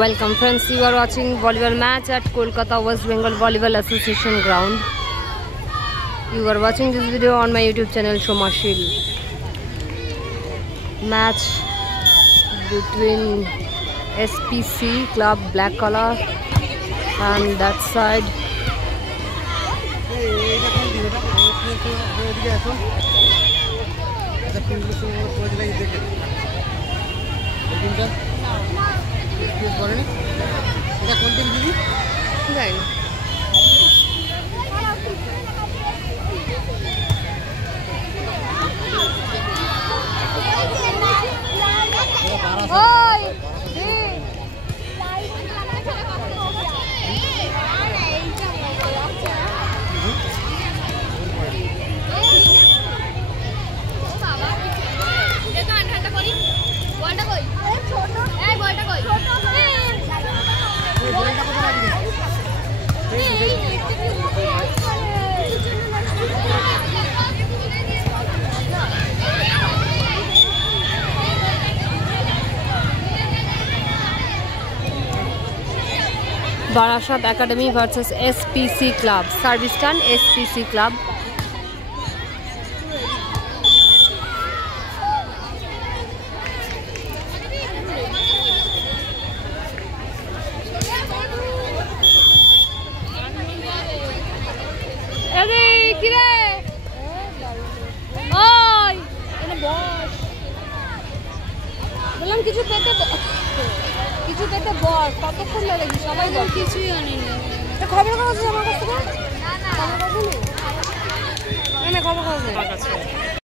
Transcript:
Welcome friends, you are watching volleyball match at Kolkata West Bengal Volleyball Association ground. You are watching this video on my YouTube channel Shomashil. Match between SPC Club Black Color and that side Barashat Academy versus SPC Club. Service turn SPC Club. বললাম কিছু পেতে বস কতক্ষণ লাগে সবাই বল কিছুই জানি না খবর কাগজ আমার কাছে না খবর কাগজ